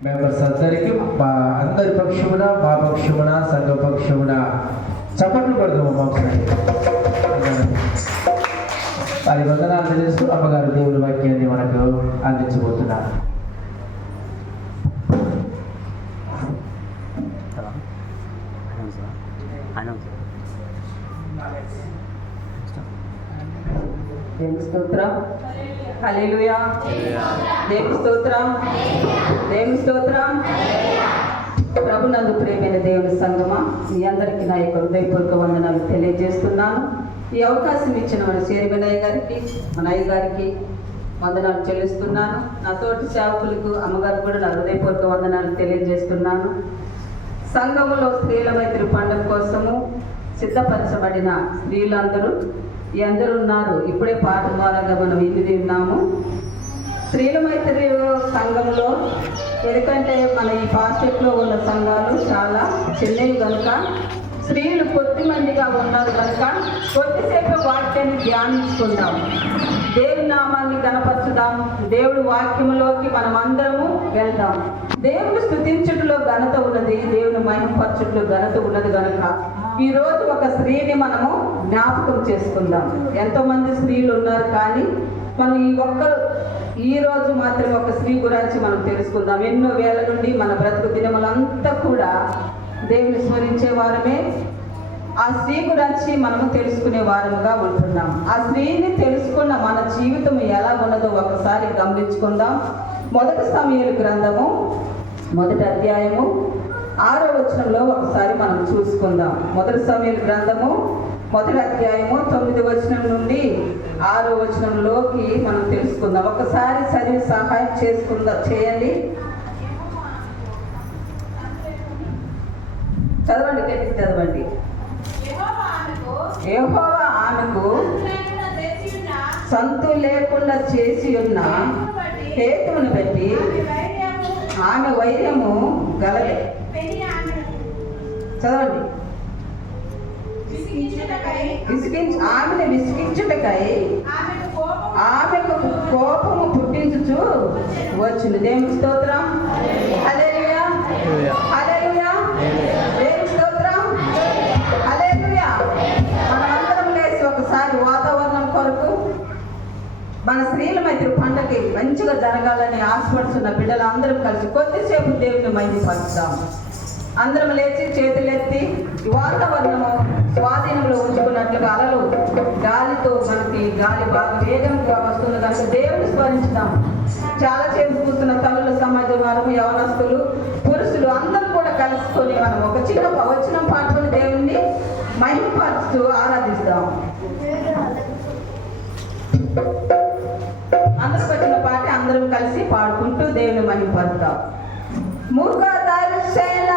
Members అందరికీ మా అందరి పక్షమున మా పక్షమున సంఘ పక్షమున చప్పట్లు పడదాము ఒకసారి. వారి వందనాలు తెలుస్తూ అమ్మగారు దేవుని వాక్యాన్ని మనకు అందించబోతున్నారు. దేవుని స్తోత్రం, హల్లెలూయా, దేవుని స్తోత్రం, దేవుని స్తోత్రం. ప్రభునందు ప్రియమైన దేవుని సంగమా, మీ అందరికీ నా యొక్క హృదయపూర్వక వందనాలు తెలియజేస్తున్నాను. ఈ అవకాశం ఇచ్చిన మన చేరిమనయ్య గారికి, మన అయ్య గారికి వందనాలు చెల్లిస్తున్నాను. నా తోటి సేవకులకు, అమ్మగారికి కూడా నా హృదయపూర్వక వందనాలు తెలియజేస్తున్నాను. సంఘములో స్త్రీల మైత్రి పండుగ కోసము సిద్ధపరచబడిన స్త్రీలందరూ అందరూ ఉన్నారు. ఇప్పుడే పాట ద్వారా మనం ఇల్లు విన్నాము. స్త్రీల మైత్రి సంఘంలో ఎందుకంటే మన ఈ పాస్టెట్లో ఉన్న సంఘాలు చాలా చిన్నవి కనుక స్త్రీలు కొద్ది మందిగా ఉన్నారు కనుక కొద్దిసేపు వాక్యాన్ని ధ్యానించుకుందాం, దేవుని నామాన్ని గణపరచుదాం, దేవుడి వాక్యంలోకి మనం అందరము వెళ్దాం. దేవుని స్తుతించుటలో ఘనత ఉన్నది, దేవుని మహిమపరచుటలో ఘనత ఉన్నది కనుక ఈ రోజు ఒక స్త్రీని మనము జ్ఞాపకం చేసుకుందాం. ఎంతో మంది స్త్రీలు ఉన్నారు కానీ మనం ఈ రోజు మాత్రం ఒక స్త్రీ గురించి మనం తెలుసుకుందాం. ఎన్నో వేల నుండి మన బ్రతుకు దినములంతా కూడా దేవుని స్మరించే వారమే. ఆ స్త్రీ గురించి మనము తెలుసుకునే వారముగా ఉంటున్నాం. ఆ స్త్రీని తెలుసుకున్న మన జీవితం ఎలా ఉన్నదో ఒకసారి గమనించుకుందాం. 1 సమూయేలు గ్రంథము 1వ అధ్యాయము 6వ వచనంలో ఒకసారి మనం చూసుకుందాం. 1 సమూయేలు గ్రంథము 1వ అధ్యాయము 9వ వచనం నుండి 6వ వచనంలోకి మనం తెలుసుకుందాం. ఒకసారి చదివి సహాయం చేయండి. చదవండి, గట్టిగా చదవండి. యెహోవా ఆమెకు సంతు లేకుండా చేసి ఉన్న హేతువును బట్టి ఆమె వైర్యము గలదే. చదవండి. ఆమెను విసిగించుటకై ఆమెకు కోపము పుట్టించుచు వచ్చును. దేవుని స్తోత్రం, హల్లెలూయా, హల్లెలూయా, దేవుని స్తోత్రం, హల్లెలూయా. మనమందరం లేచి ఒకసారి వాతావరణం కొరకు మన స్త్రీల మైత్రి పండగకి మంచిగా జరగాలని ఆశపడుతున్న బిడ్డలు అందరం కలిసి కొద్దిసేపు దేవుని మహిమపరుస్తాం. అందరం లేచి చేతులెత్తి వాతావరణము స్వాధీనంలో ఉంచుకున్నట్లుగా అలలు గాలితో మనకి గాలి బాగా వేగంగా వస్తుంది కనుక దేవుని స్మరించుదాం. చాలా చేసి కూర్చున్న తల్లుల సమాజం వారు, యవనస్తులు, పురుషులు అందరూ కూడా కలుసుకొని మనం ఒక చిన్న వచనం పాడుకొని దేవుణ్ణి మహిమపరుస్తూ ఆరాధిస్తాం. అందరికి వచ్చిన పాట అందరం కలిసి పాడుకుంటూ దేవుని మహిమపరుస్తాం. ముఖ దర్శన